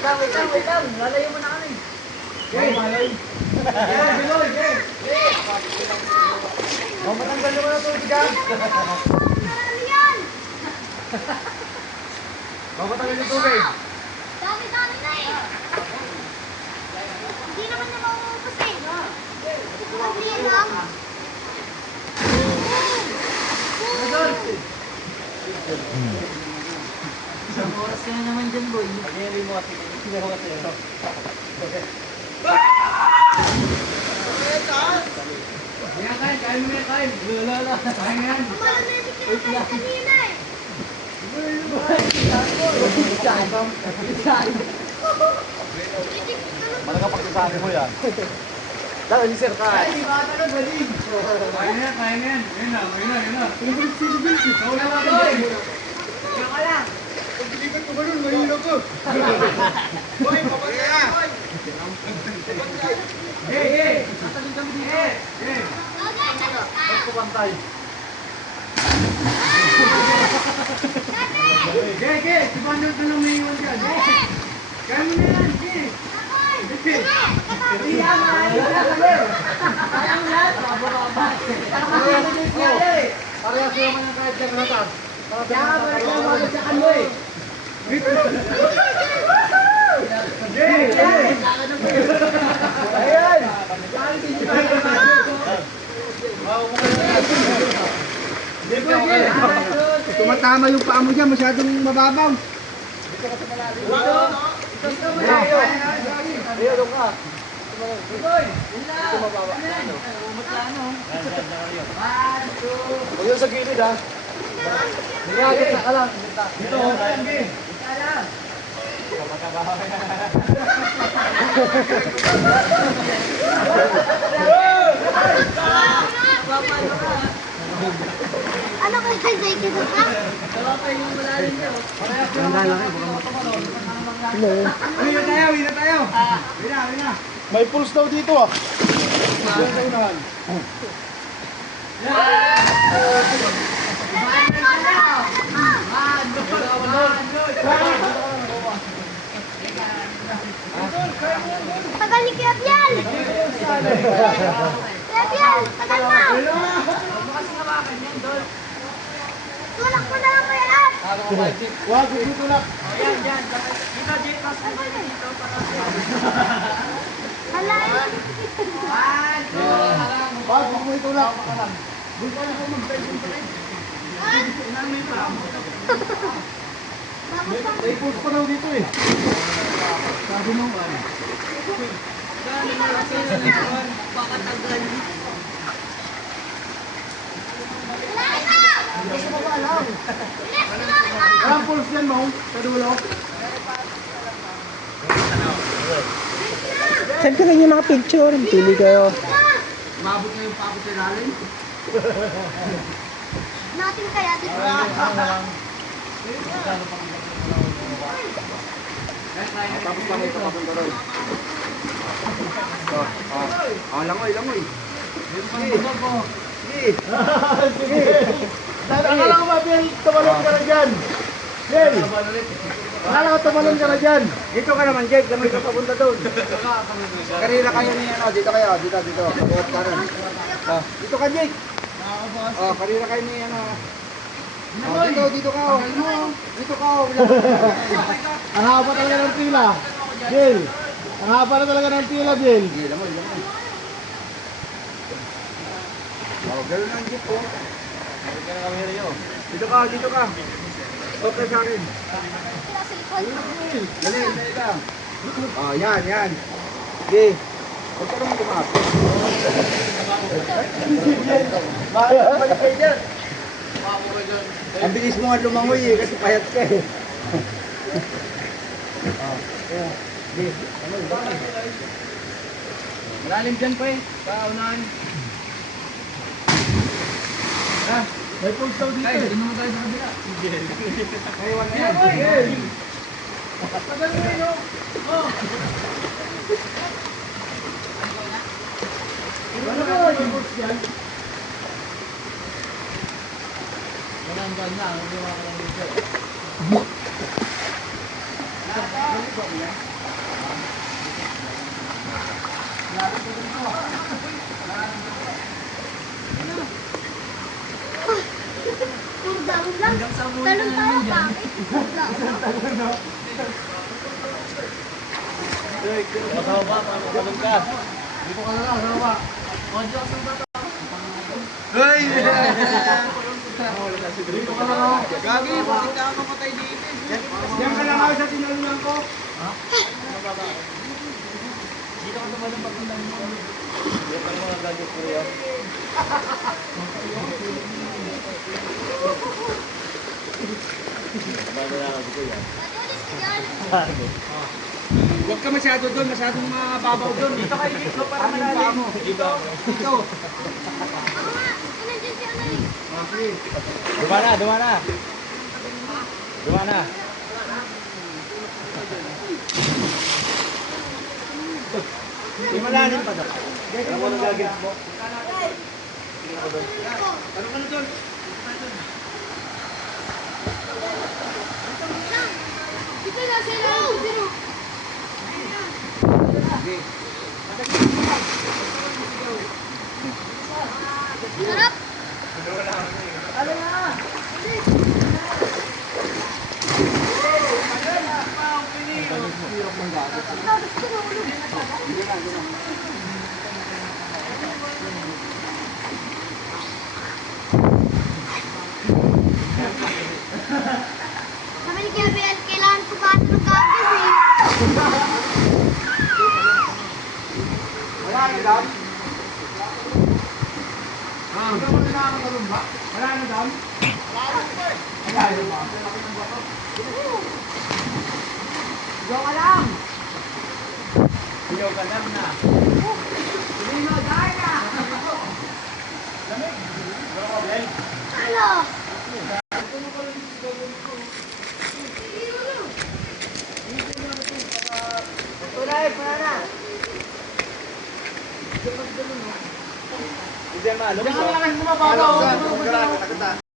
Wait lang. Lalayo mo na kami. Okay, malay. Biloy. Matanggal naman ang tubig ha. Matanggal yung tubig. Dami na eh. Hindi naman na mauupos eh. Sabihin lang. Isang oras ka na naman dyan, boy. Pag-iari mo kasi sinawa ka sa'yo. Kain mo na. Lala. Kain mo yan. Malamesik ka na kanina eh. Malaga pagsasabi mo yan. Dahil ni Sir ka. Ay, bata ka galing. Kain na yan. Yun na. Ikaw na lang boy. Ikaw ka lang. Pagdilikat ko ba nun? Mahilo ko. Boy, papagay na. Hey. Tatalin kami dito. Hey. Ba't kumantay? Ge. Sibanod na lang may iwan dyan. Kaya mo na yan. Ge. Parehas naman ang kahit dyan natas. Tumatama yung paa mo dyan, masyadong mababaw. Huwag yung sa gilid ha. Niragit na ka lang. Dito. Ano kaya say kita ka? Uwi na tayo. May pulse daw dito ah. Diyan sa unahan. Tagal ni Kiapian! Kiapian! Tagal na! Tulak mo na lang kaya lahat! Wag, dito lang. Dito, Jake, pas mo dito. Hala! Wag, mo ito lang. May pulse pa daw dito eh. Sabi mo ano? Baka tagal. Ang pulse yan mo, sa dulo. Send ko lang yung mga picture. Pili kayo. Mabot na yung pakot sa ilalim. Natin kaya dito. Tapos lang ito kapunta doon. Langoy. Sige. Akala ko ba, Bill, tumalon ka na dyan. Bill, akala ko tumalon ka na dyan. Dito ka naman, Jake, langoy ka papunta doon. Kanina kayo niya, dito kayo, dito. Buhat ka rin. Dito ka, Jake. Kanina kayo niya, dito ka. Dito ka. Ang haba talaga ng pila. Bill, ang haba na talaga ng pila, Bill. Langoy. Gano'n ang jeep po. Dito ka. Okay sa akin. Dali ka. Yan. Sige. Huwag ka naman tumapos. Ang bilis mo nga lumangoy eh, kasi payat ka eh. Malalim dyan pa eh, paunahan. May pulse daw dito eh. Inom tayo sa kabila. May iwan na yan. Tagal mo yun, Ano ba yung pulse dyan? Mananggal na. Hindi mo ka lang dito. Puro dahon lang. Talon tayo, bakit? Dito ka na lang, ano ba? Hoy! Dito ka na lang. Gagi, bakit ka mamatay dito? Diyan ka lang ako sa tinalunan ko. Dito ka tumalong pagpundan mo. Huwag ka masyado doon, masyadong mababaw doon. Dito kayo dito para malalim. Dito. Dito. Ako nga, nandiyan si ano eh. Dumana, dumana. Dumana. Di malalim pa daw. Ano mo nagagawin mo? Ano ka na doon? Dito na sila. Dito. Sarap. Sabi ni Gabriel, kailangan ko ba ng kagis eh. Wala na dam? Hindi mo na nakakalun ba? Wala na dam? Wala na ba? Diyo ka lang. Diyo ka lang na. Lino, dahil na. Ano? Tunay, puna na. Hindi malum. Diyan ka lang kasi mababaw.